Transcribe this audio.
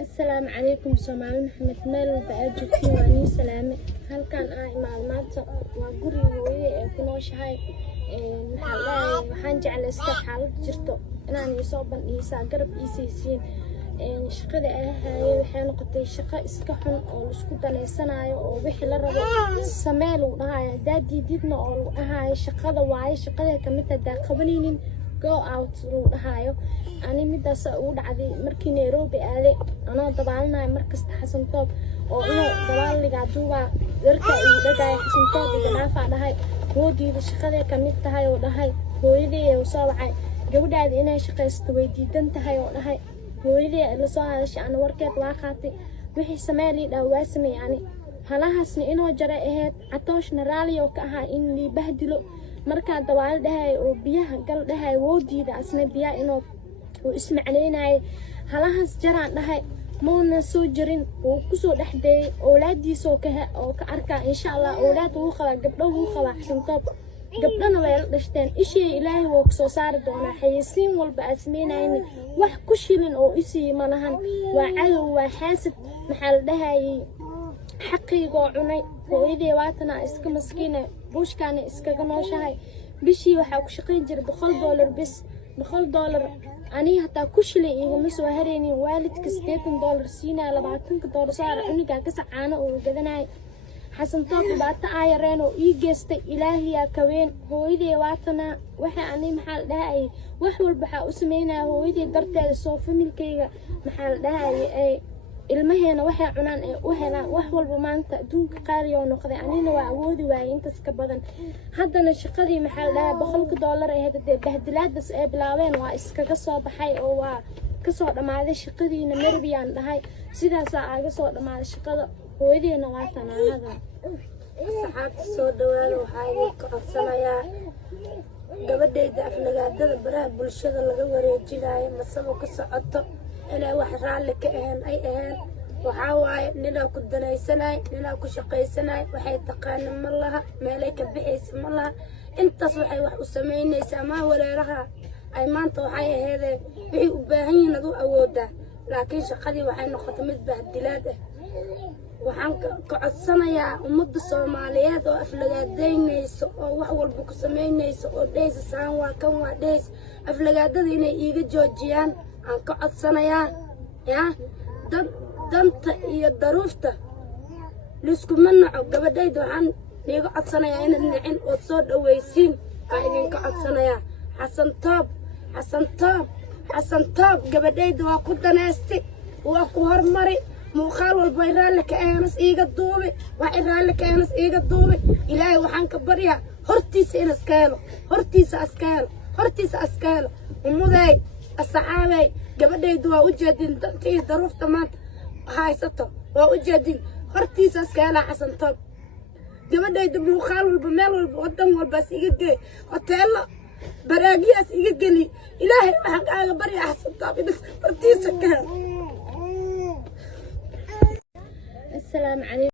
السلام عليكم سومالي محمد مال بأجوكي واني سلامي هل كان معلومات وقري هوية كنوشهاي محلاي waxaan jeclay iska xaalad jirto inaan isoo bandhigisaa garab iisiisiin shaqada ay haayay waxay noqotay shaqo iska xun oo la isku daneysanayo oo wixii la rabo samee lagu dhahayo hadaa diididna oo lagu dhahayo shaqada waaye shaqada kamid hadaa qabanaynin go out lagu dhahayo ani midaas ugu dhacday markii Nairobi aaday anoo dabaalnahay markasta Xasan Toob oo inuu dabaaliga duuba darka uu dhagay Xasan Toob iganaaf dhahay hoodiida shaqada kamid tahay oo dhahay hooyadii oo soo wacay gabadhaada inay shaqaysto way diidan tahay oo dhahay hooyadii la soo hadashay aan warkeed waa qaatay wixii Soomaali dhaawaa sameeyay halahaasna inoo jaray ahayd catooshna raali oo ka ahaa in li bahdilo marka dawaal dhahay oo biyaha gal dhahay woodiida asna biyaha inoo oo ismacneenay halahaas jaraan dhahay moona soo jirin oo ku soo dhaxday awlaadiisa oo ka arka insha Allah awlaad uu qaba gabdho uu qaba Xasan Toob gabdhana way la dhashteen ishii Ilaahay wuu soo saari doonaa xayisiin walba asmeenayni wax ku shilin oo isii malahan waa cadow waa xaasad maxal dhahay xaqiiqo cunay hooyadii waatana iska maskiina buushkaana iskaga nooshahay bishii waxa ku shaqeyn jiray $100 bis $100 ani hataa ku shilay igama soo hareenin waalidka $80 siinaa $20 saar aniga ka sacaano oo gadanay Xasan Toob baata ayareen oo ii geystay Ilaahiya ka weyn hooyadii waatana waxa ani maxal dhahay wax walba waxa u sameynaa hooyadii darteeda soo familkayga maxal dhahay ay ilmaheena waxay cunaan ee u helaan wax walba maanta adduunka qaali oo noqday anina waa awoodi waayay intaas ka badan haddana shaqadii maxal dhahay $100 ay hadda bahdilaadaas ay bilaabeen waa iskaga soo baxay oo waa ka soo dhamaaday shaqadiina Marbiyan dhahay sidaas aaga soo dhamaaday shaqada hooyadeena waa tanaada saxaabta soo dhawaada waxaa idinka codsanayaa gabadhayda aflagaadada baraha bulshada laga wareejinayo masabo ka socoto inay wax raalli ka ahayn ay ahayn waxaa waaye ninaa ku danaysanay ninaa ku shaqaysanay waxay taqaana ma laha meelay ka bixaysa ma laha intaas waxay wax u samaynaysaa ama wareeraha ay maanta waxay aheedeen wixii u baahan yihiin adu awoodaa laakiin shaqadii waxay noqotay mid bahdilaad ah waxaan ka codsanayaa ummadda Soomaaliyeed oo aflagaadeynayso oo wax walba ku samaynayso oo dhaysa saan waa kan waa dhays aflagaadada inay iiga joojiyaan aan ka codsanayaa danta iyo daruufta liskuma naco gabadhayda waxaan iiga codsanayaa inaad nicin oo soo dhawaysiin aan idinka codsanayaa Xasan Toob gabadhayda waa ku daneystay waa ku hormari muuqaal walba raalli ka aanas iiga duubi waa raalli ka aanas iiga duubi Ilaahay waxaan ka baryaa hortiisa in hortiisa askaalo umuday asxaabay gabadhaydu waa u jeedin dantii daruufta maanta haysato waa u jeedin hortiisa askaala Xasan Toob gabadhaydu muuqaal walba meel walba wadan walba iiga geey hoteelo baraagiyaas iiga gali Ilaahay waxaan kaaga baryaa Xasan Toob in hortiisa ka السلام عليكم